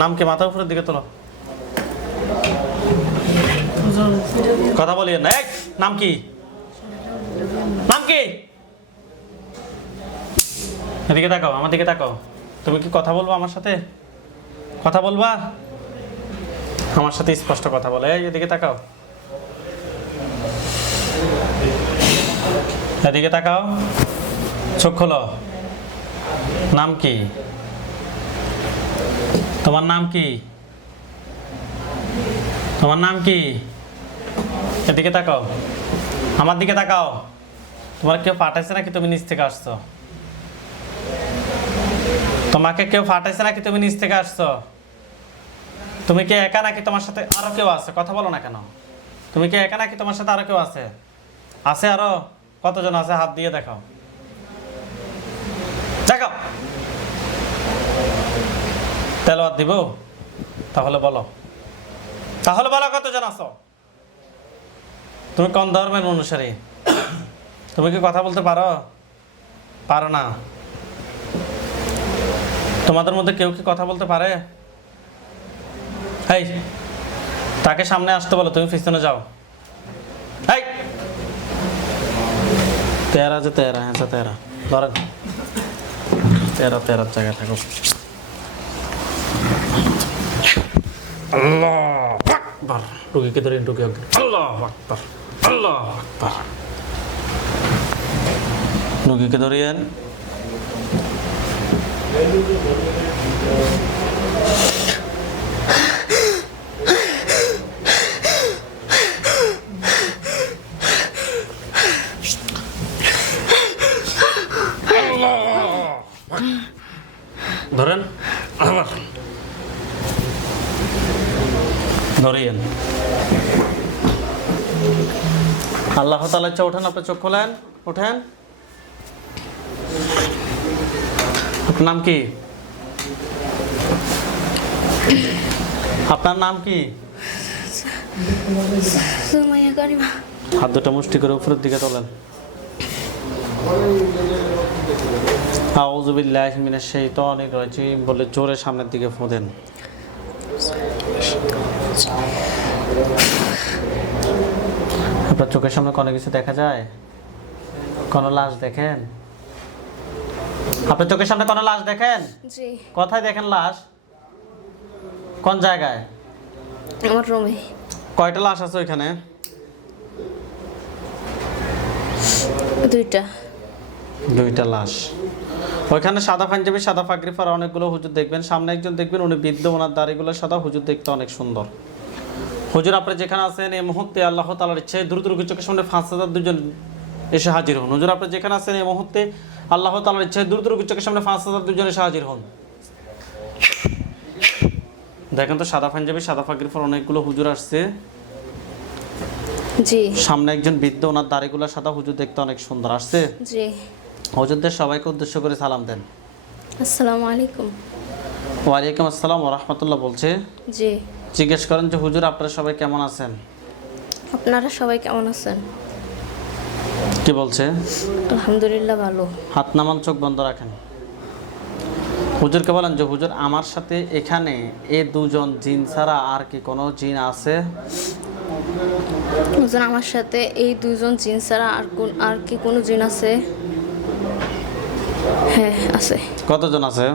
নাম কি মাথা উপরের দিকে তোলো। কথা বলি না। এক, নাম কি? নাম কি? এদিকে তাকাও আমার দিকে তাকাও। তুমি কি কথা বলব আমার সাথে? কথা বলবা? আমার সাথে স্পষ্ট কথা বলে। এদিকে তাকাও। এদিকে তাকাও। চোখ খোলো। নাম কি? তোমার নাম কি? তোমার নাম কি? এদিকে তাকাও। আমার দিকে তাকাও। তোমার কেউ পাঠাইছে নাকি তুমি নিচ থেকে আসছো? তোমাকে কেউ পাঠাইছে নাকি তুমি নিচ থেকে আসছো? তুমি কি একা নাকি তোমার সাথে আরও কেউ আছে? কথা বলো না কেন? তুমি কি একা নাকি তোমার সাথে আরও কেউ আছে? আছে আরও? কতজন আছে? হাত দিয়ে দেখাও। দেখাও। তেলওয়াত দিব? তাহলে বলো। তাহলে বলো কতজন আছো? তুমি কোন ধর্মের অনুসারী? তুমি কি কথা বলতে পারো? পারো না। তোমাদের মধ্যে কেউ কি কথা বলতে পারে? এই, তাকে সামনে আসতে বলো, তুমি পিছনে যাও। এই! তেরা যে তেরা হ্যাঁ তেরা। ধরেন। তেরা তেরার জায়গায় থাকো। আল্লাহ আকবার রুগীকে ধরে রুগী অজ্ঞান আল্লাহ আকবার আল্লাহ আকবার রুগীকে ধরিয়েন ধরেন ধরিয়েন আল্লাহ তালা ইচ্ছা ওঠেন আপনি চোখ খোলেন ওঠেন। আপনার নাম কি? আপনার নাম কি? হাত দুটো মুষ্টি করে উপরের দিকে তোলেন। আউযু বিল্লাহি মিনাশ শাইতানির রাজিম বলে জোরে সামনের দিকে ফোঁদেন আপনার চোখের সামনে কোনো কিছু দেখা যায়? কোনো লাশ দেখেন? আপনার চোখের সামনে কোনো লাশ দেখেন? জি। কোথায় দেখেন লাশ? কোন জায়গায়? আমার রুমে। কয়টা লাশ আছে ওইখানে? দুইটা। দুইটা লাশ। ওইখানে সাদা পাঞ্জাবি সাদা পাগড়ি পরা অনেকগুলো হুজুর দেখবেন। সামনে একজন দেখবেন উনি বৃদ্ধ ওনার দাড়িগুলো সাদা। হুজুর দেখতে অনেক সুন্দর। হুজুর আপনি যেখানে আছেন এই মুহূর্তে আল্লাহ তালার ইচ্ছে দ্রুত রুগীর চোখের সামনে পাঁচ হাজার দুজন এসে হাজির হন। হুজুর আপনি যেখানে আছেন এই মুহূর্তে আল্লাহ তালার ইচ্ছে দ্রুত রুগীর চোখের সামনে পাঁচ হাজার দুজন এসে হাজির হন। দেখেন তো সাদা পাঞ্জাবি সাদা পাগড়ি পরা অনেকগুলো হুজুর আসছে। জি। সামনে একজন বৃদ্ধ ওনার দাড়িগুলো সাদা হুজুর দেখতে অনেক সুন্দর। আসছে? জি। হুজুরদের সবাইকে উদ্দেশ্য করে সালাম দেন। আসসালামু আলাইকুম। ওয়ালাইকুম আসসালাম রহমতুল্লাহ বলছে জি। জিজ্ঞেস করেন যে হুজুর আপনারা সবাই কেমন আছেন? আপনারা সবাই কেমন আছেন? কি বলছে? আলহামদুলিল্লাহ ভালো। হাত নামান চোখ বন্ধ রাখেন। হুজুরকে বলেন যে হুজুর আমার সাথে এখানে এ দুজন জিন ছাড়া আর কি কোনো জিন আছে? হুজুর আমার সাথে এই দুজন জিন ছাড়া আর কোন আর কি কোনো জিন আছে? হ্যাঁ আছে। কতজন আছে?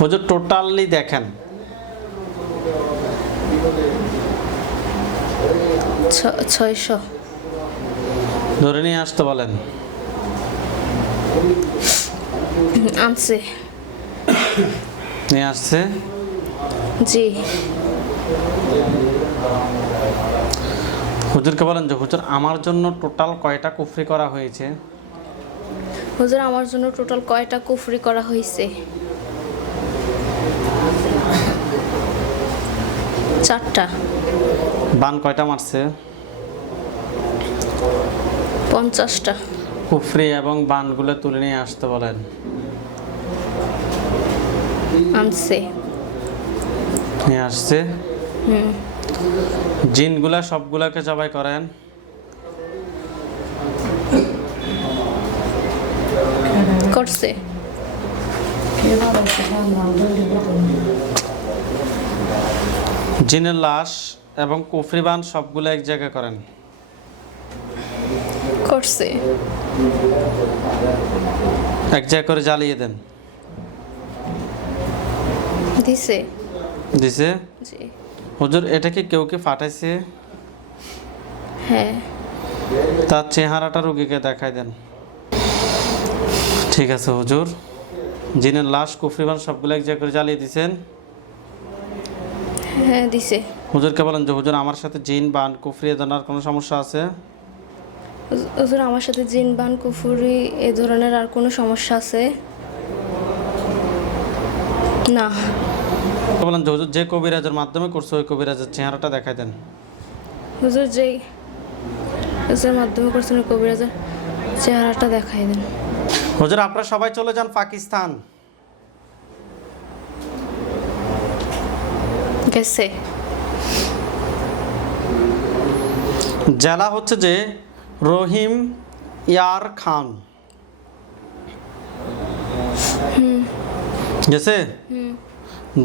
হুজুর টোটালি দেখেন। ছয়শো। ধরে নিয়ে আসতে বলেন। আনছে। নিয়ে আসছে? জি। হুজুরকে বলেন যে হুজুর আমার জন্য টোটাল কয়টা কুফরি করা হয়েছে? হুজুর আমার জন্য টোটাল কয়টা কুফরি করা হয়েছে চারটা। বান কয়টা মারছে? পঞ্চাশটা। কুফরি এবং বানগুলো তুলে নিয়ে আসতে বলেন। আনছে। নিয়ে আসছে? হুম। জিনগুলা সবগুলাকে জবাই করেন। করছে। জিনের লাশ এবং কুফরিবান সবগুলো এক জায়গায় করেন। করছে। এক জায়গায় করে জ্বালিয়ে দেন। দিছে। দিছে? জি। হুজুর এটা কি কেউ কি ফাটাইছে? হ্যাঁ। তার চেহারাটা রুগীকে দেখাই দেন। ঠিক আছে হুজুর। জিনের লাশ কুফরিবান সবগুলো এক জায়গায় করে জ্বালিয়ে দিছেন। হ্যাঁ দিছে। হুজুরকে বলেন যে হুজুর আমার সাথে জিন বান কুফরিয়ে জানার কোনো সমস্যা আছে? হুজুর- আমার সাথে জিন বান কুফরি এ ধরনের আর কোনো সমস্যা আছে? না। বলেন যে হুজুর যে কবিরাজের মাধ্যমে করছে ওই কবিরাজের চেহারাটা দেখাই দেন। হুজুর যেই হুজুর মাধ্যমে করছেন ওই কবিরাজের চেহারাটা দেখাই দেন। হুজুর আপনারা সবাই চলে যান পাকিস্তান। গেছে। জেলা হচ্ছে যে রহিম ইয়ার খান। গেছে?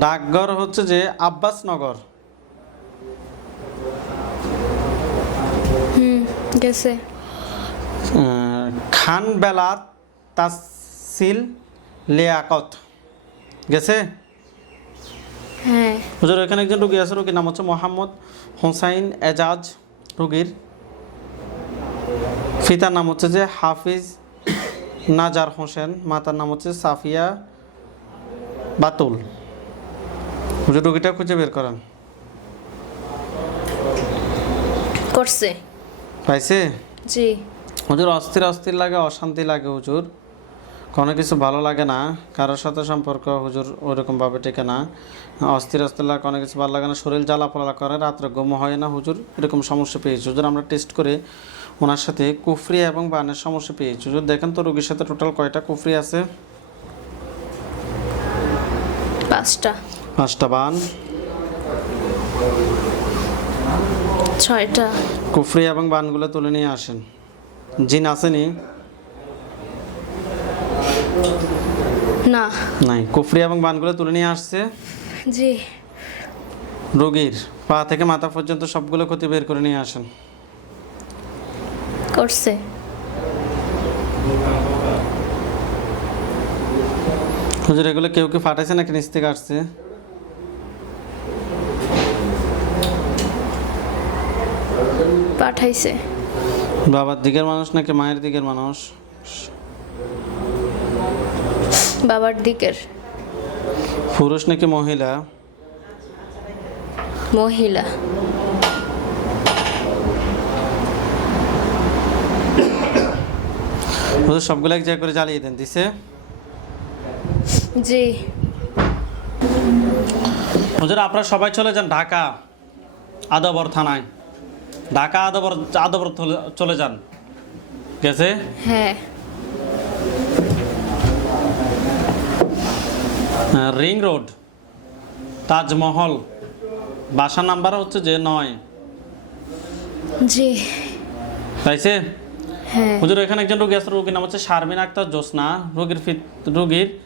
ডাকঘর হচ্ছে যে আব্বাসনগর। গেছে। খান বেলাত তাসিল লিয়াকত। গেছে? হ্যাঁ। হুজুর এখানে একজন রুগী আছে রুগীর নাম হচ্ছে মোহাম্মদ হোসাইন এজাজ রুগীর। পিতার নাম হচ্ছে যে হাফিজ নাজার হোসেন মাতার নাম হচ্ছে সাফিয়া বাতুল। হুজুর রুগীটা খুঁজে বের করেন। করছে। পাইছে? জি। হুজুর অস্থির অস্থির লাগে অশান্তি লাগে হুজুর। কোনো কিছু ভালো লাগে না কারোর সাথে সম্পর্ক হুজুর ওইরকমভাবে টেকে না। অস্থির অস্থির লাগে কোনো কিছু ভালো লাগে না শরীর জ্বালা পোলা করে রাত্রে ঘুম হয় না হুজুর এরকম সমস্যা পেয়েছি। হুজুর আমরা টেস্ট করে ওনার সাথে কুফরি এবং বানের সমস্যা পেয়েছি। হুজুর দেখেন তো রোগীর সাথে টোটাল কয়টা কুফরি আছে? পাঁচটা। পাঁচটা বান? ছয়টা। কুফরি এবং বানগুলো তুলে নিয়ে আসেন। জিন আসেনি না। নাই কুফরি এবং বানগুলো তুলে নিয়ে আসছে। জি। রোগীর পা থেকে মাথা পর্যন্ত সবগুলো ক্ষতি বের করে নিয়ে আসেন। করছে। হুজুর এগুলো কেউ কি ফাটাইছে নাকি নিচ থেকে আসছে? পাঠাইছে। বাবার দিকের মানুষ নাকি মায়ের দিকের মানুষ? বাবার দিকের। পুরুষ নাকি মহিলা? মহিলা। সবগুলো এক জায়গায় করে জ্বালিয়ে দেন দিছে? জি। হুজুর আপনারা সবাই চলে যান ঢাকা আদবর থানায়। ঢাকা আদবর আদবর চলে- চলে যান। গেছে? হ্যাঁ। রিং রোড তাজমহল বাসা নাম্বার হচ্ছে যে নয়। জি। তাইছে? হ্যাঁ। হুজুর এখানে একজন রোগী আছে রোগীর নাম হচ্ছে শারমিন আক্তার জোসনা। রোগীর ফিত- রোগীর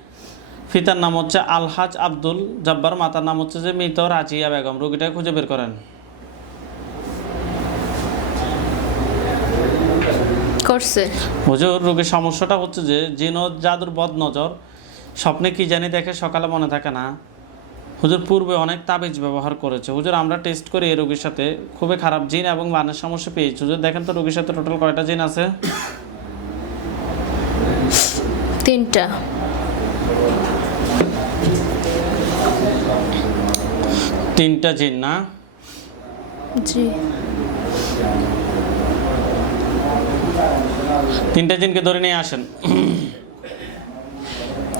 পিতার নাম হচ্ছে আলহাজ আব্দুল জব্বার মাতার নাম হচ্ছে যে মৃত রাজিয়া বেগম। রোগীটাকে খুঁজে বের করেন। করছে। হুজুর রোগীর সমস্যাটা হচ্ছে যে জিন জাদুর বদ নজর স্বপ্নে কি জানি দেখে সকালে মনে থাকে না। হুজুর পূর্বে অনেক তাবিজ ব্যবহার করেছে। হুজুর আমরা টেস্ট করি এই রোগীর সাথে। খুবই খারাপ জিন এবং বানের সমস্যা পেয়েছি। হুজুর দেখেন তো রোগীর সাথে টোটাল কয়টা জিন আছে? তিনটা। তিনটা জিন না? জি। তিনটা জিনকে ধরে নিয়ে আসেন।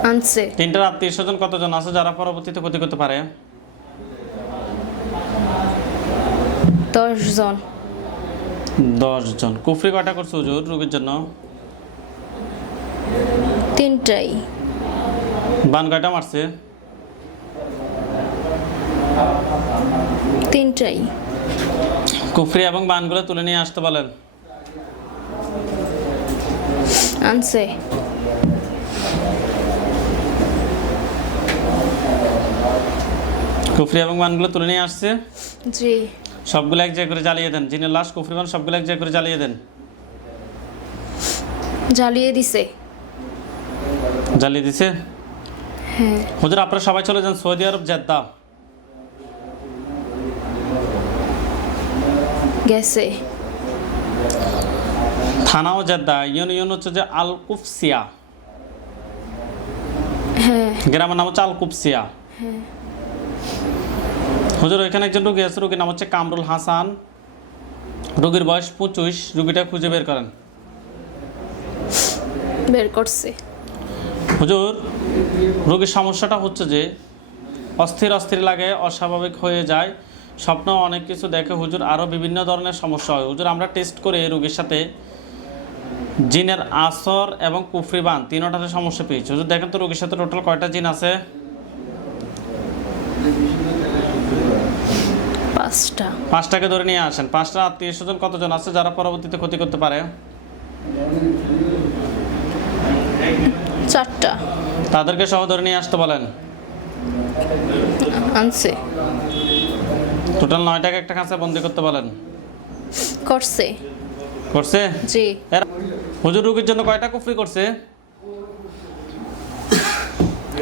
আনছে। তিনটার আত্মীয় স্বজন কতজন আছে যারা পরবর্তীতে ক্ষতি করতে পারে? দশ জন দশ জন কুফরি কয়টা করছে হুজুর রোগীর জন্য? তিনটাই। বান কয়টা মারছে? তিনটাই। কুফরি এবং বানগুলো তুলে নিয়ে আসতে বলেন। আনছে। কুফরি এবং মানগুলো তুলে নিয়ে আসছে। জি। সবগুলো এক জায়গায় করে জ্বালিয়ে দেন। জিনের লাশ কুফরি বান সবগুলো এক জায়গায় করে জ্বালিয়ে দেন। জ্বালিয়ে দিছে। জ্বালিয়ে দিছে? হ্যাঁ। হুজুর আপনারা সবাই চলে যান সৌদি আরব জেদ্দা। গেছে। থানাও জেদ্দা। ইউনিয়ন হচ্ছে যে আল কুফসিয়া হ্যাঁ। গ্রামের নাম হচ্ছে আল কুফসিয়া হুজুর ওইখানে একজন রুগী আছে রুগীর নাম হচ্ছে কামরুল হাসান। রুগীর বয়স পঁচিশ রুগীটা খুঁজে বের করেন। বের করছে। হুজুর রোগীর সমস্যাটা হচ্ছে যে অস্থির অস্থির লাগে অস্বাভাবিক হয়ে যায় স্বপ্ন অনেক কিছু দেখে হুজুর আরও বিভিন্ন ধরনের সমস্যা হয়। হুজুর আমরা টেস্ট করে রোগীর সাথে। জিনের আসর এবং কুফরিবান তিনোটাতে সমস্যা পেয়েছি। হুজুর দেখেন তো রোগীর সাথে টোটাল কয়টা জিন আছে? পাঁচটা। পাঁচটাকে ধরে নিয়ে আসেন। পাঁচটা আত্মীয় স্বজন কতজন আছে যারা পরবর্তীতে ক্ষতি করতে পারে? চারটা। তাদেরকে সহ ধরে নিয়ে আসতে বলেন। আনছে। টোটাল নয়টাকে একটা কাছে বন্দি করতে বলেন। করছে। করছে? জি। হুজুর রুগীর জন্য কয়টা কুফরি করছে?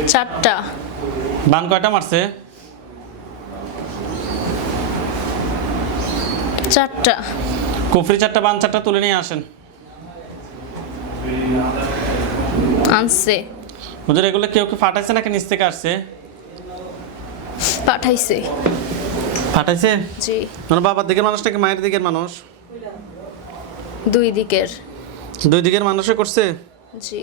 চারটা। বান কয়টা মারছে? চারটা। কুফরি চারটা বান চারটা তুলে নিয়ে আসেন। আনছে। হুজুর এগুলো কেউ কি ফাটাইছে নাকি নিচ থেকে আসছে? পাঠাইছে। ফাটাইছে? জি। মানে বাবার দিকের মানুষ নাকি মায়ের দিকের মানুষ? দুই দিকের। দুই দিকের মানুষে করছে? জি।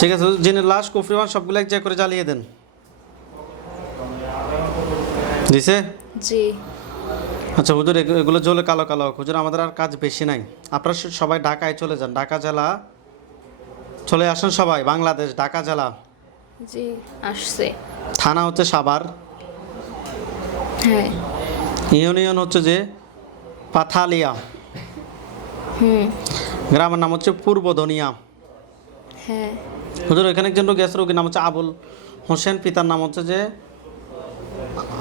ঠিক আছে যিনি লাশ কুফরি বান সবগুলো এক জায়গায় করে জ্বালিয়ে দেন। দিছে? জি। আচ্ছা হুজুর এগুলো জ্বলে কালো কালো হুজুর আমাদের আর কাজ বেশি নাই। আপনারা সবাই ঢাকায় চলে যান। ঢাকা জেলা। চলে আসেন সবাই। বাংলাদেশ ঢাকা জেলা। জি আসছে। থানা হচ্ছে সাভার। হ্যাঁ। ইউনিয়ন হচ্ছে যে পাথালিয়া। হুম। গ্রামের নাম হচ্ছে পূর্ব ধনিয়া হ্যাঁ। হুজুর এখানে একজন রোগী আছে রোগীর নাম হচ্ছে আবুল হোসেন। পিতার নাম হচ্ছে যে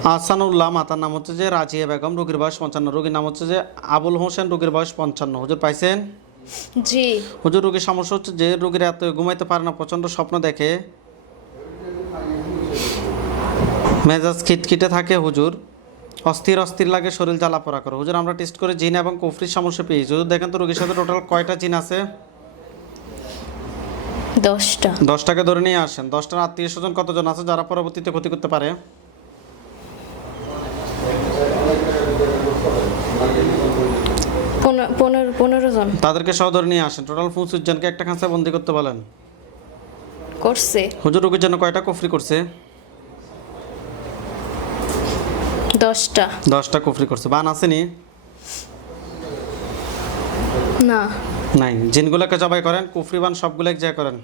আসানুল্লাহ মাতার নাম হচ্ছে যে রাজিয়া বেগম রোগীর বয়স পঞ্চান্ন। রোগীর নাম হচ্ছে যে আবুল হোসেন রোগীর বয়স পঞ্চান্ন। হুজুর পাইছেন? জি। হুজুর রোগীর সমস্যা হচ্ছে যে রোগীর এত ঘুমাইতে পারে না প্রচণ্ড স্বপ্ন দেখে। মেজাজ খিটখিটে থাকে হুজুর। অস্থির অস্থির লাগে শরীর জ্বালা পড়া করে। হুজুর আমরা টেস্ট করে জিন এবং কুফরির সমস্যা পেয়েছি হুজুর দেখেন তো রোগীর সাথে টোটাল কয়টা জিন আছে? দশটা। দশটাকে ধরে নিয়ে আসেন। দশটার আত্মীয় স্বজন কতজন আছে যারা পরবর্তীতে ক্ষতি করতে পারে? পনেরো পনেরো জন। তাদেরকে সহ ধরে নিয়ে আসেন। টোটাল পঁচিশ জনকে একটা খাঁচায় বন্দি করতে বলেন। করছে। হুজুর রোগীর জন্য কয়টা কুফরি করছে? দশটা। দশটা কুফরি করছে। বান আসেনি? না। নাই। জিনগুলোকে জবাই করেন কুফরি বান সবগুলো এক জায়গায় করেন।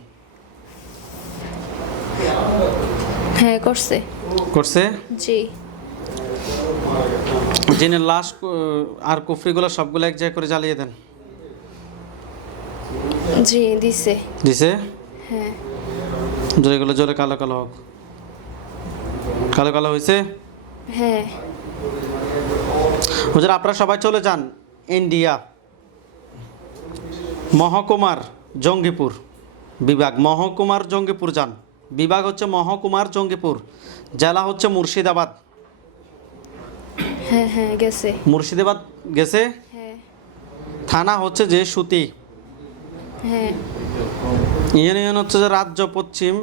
হ্যাঁ করছে। করছে? জি। জিনের লাশ আর কুফরিগুলো সবগুলো এক জায়গায় করে জ্বালিয়ে দেন। জি দিছে। দিছে? হ্যাঁ। যেগুলো জোরে কালো কালো হোক। কালো কালো হয়েছে হ্যাঁ। হুজুর আপনারা সবাই চলে যান ইন্ডিয়া। মহকুমার জঙ্গিপুর বিভাগ। মহকুমার জঙ্গিপুর যান। বিভাগ হচ্ছে মহকুমার জঙ্গিপুর। জেলা হচ্ছে মুর্শিদাবাদ। হ্যাঁ হ্যাঁ গেছে। মুর্শিদাবাদ গেছে? হ্যাঁ। থানা হচ্ছে যে সুতি। হ্যাঁ। ইউনিয়ন হচ্ছে যে রাজ্য পশ্চিম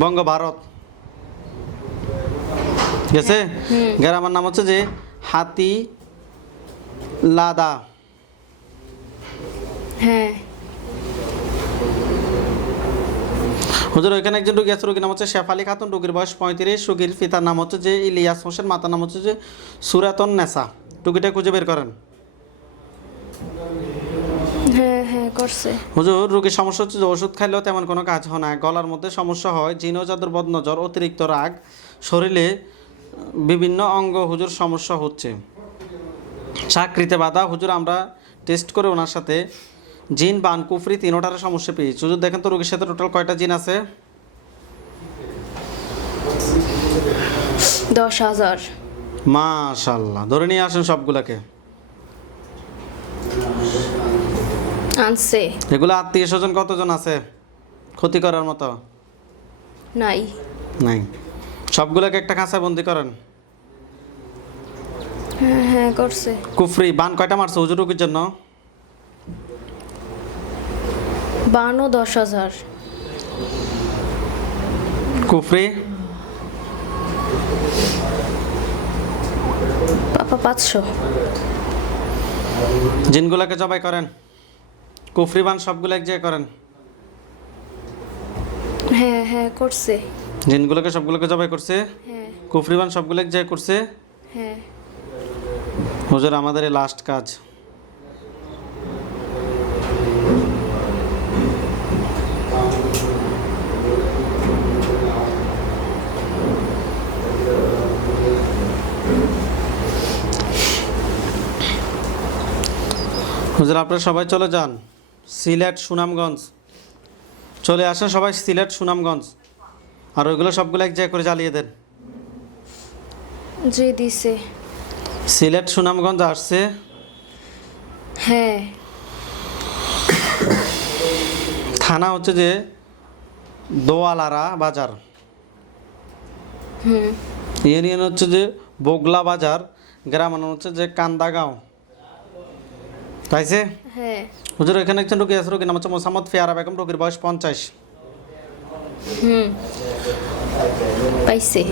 বঙ্গ ভারত গেছে গ্রামের নাম হচ্ছে যে হাতি লাদা। হ্যাঁ। হুজুর ওইখানে একজন রুগী আছে রুগীর নাম হচ্ছে শেফালি খাতুন রুগীর বয়স পঁয়ত্রিশ রুগীর পিতার নাম হচ্ছে যে ইলিয়াস হোসেন মাতার নাম হচ্ছে যে সুরাতন নেসা। টুকিটা খুঁজে বের করেন। হ্যাঁ হ্যাঁ করছে। হুজুর রোগীর সমস্যা হচ্ছে যে ওষুধ খাইলেও তেমন কোনো কাজ হয় না। গলার মধ্যে সমস্যা হয় জিন ও জাদুর বদনজর অতিরিক্ত রাগ শরীরে বিভিন্ন অঙ্গ হুজুর সমস্যা হচ্ছে। চাকরিতে বাধা হুজুর আমরা টেস্ট করে ওনার সাথে জিন বান কুফরি তিনোটার সমস্যা পেয়েছি। হুজুর দেখেন তো রোগীর সাথে টোটাল কয়টা জিন আছে? দশ হাজার। মাশাল্লাহ ধরে নিয়ে আসেন সবগুলোকে। আনছে। এগুলো আত্মীয় স্বজন কতজন আছে? ক্ষতি করার মতো? নাই। নাই। সবগুলোকে একটা খাঁচায় বন্দি করেন। হ্যাঁ হ্যাঁ করছে। কুফরি বান কয়টা মারছে হুজুর রুকির জন্য? বানো দশ হাজার। কুফরি? পাপা পাঁচশো। জিনগুলোকে জবাই করেন। কুফরি বান সবগুলো এক জায়গায় করেন। হ্যাঁ হ্যাঁ করছে। জিনগুলোকে সবগুলোকে জবাই করছে? হ্যাঁ। কুফরি বান সবগুলো এক জায়গায় করছে? হ্যাঁ। হুজুর আমাদের এই লাস্ট কাজ। হুজুর আপনারা সবাই চলে যান। সিলেট সুনামগঞ্জ। চলে আসেন সবাই সিলেট সুনামগঞ্জ। আর ওইগুলো সবগুলো এক জায়গায় করে জ্বালিয়ে দেন। জি দিছে। সিলেট সুনামগঞ্জ আসছে। হ্যাঁ। থানা হচ্ছে যে দোয়ালারা বাজার। ইউনিয়ন হচ্ছে যে বগলা বাজার। গ্রাম হচ্ছে যে কান্দাগাঁও তাইছে? হ্যাঁ। হুজুর এখানে একজন রুগী আছে রুগীর নাম হচ্ছে মোসাম্মদ ফিয়ারা বেগম রোগীর বয়স পঞ্চাশ। হুম। পাইছে।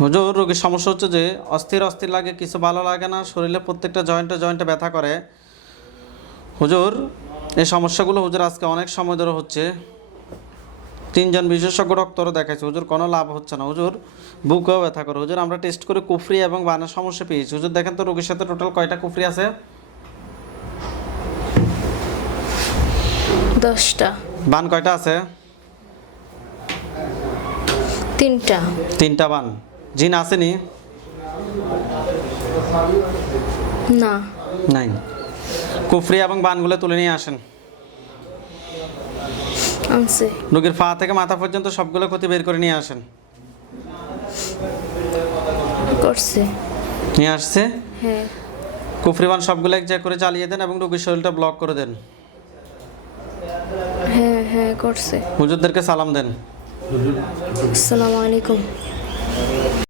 হুজুর রোগীর সমস্যা হচ্ছে যে অস্থির অস্থির লাগে কিছু ভালো লাগে না শরীরে প্রত্যেকটা জয়েন্টে জয়েন্টে ব্যথা করে। হুজুর এই সমস্যাগুলো হুজুর আজকে অনেক সময় ধরে হচ্ছে। তিনজন বিশেষজ্ঞ ডক্টরও দেখাচ্ছে হুজুর কোনো লাভ হচ্ছে না। হুজুর বুকেও ব্যথা করে। হুজুর আমরা টেস্ট করে কুফরি এবং বানের সমস্যা পেয়েছি। হুজুর দেখেন তো রোগীর সাথে টোটাল কয়টা কুফরি আছে? দশটা। বান কয়টা আছে? তিনটা। তিনটা বান। জিন আসেনি না? নাই। কুফরি এবং বানগুলো তুলে নিয়ে আসেন। আনছে রোগীর পা থেকে মাথা পর্যন্ত সবগুলো ক্ষতি বের করে নিয়ে আসেন। করছে। নিয়ে আসছে? হ্যাঁ। কুফরিবান সবগুলো এক জায়গায় করে চালিয়ে দেন এবং রোগীর শরীরটা ব্লক করে দেন। করছে হুজুরদেরকে সালাম দেন আসসালামু আলাইকুম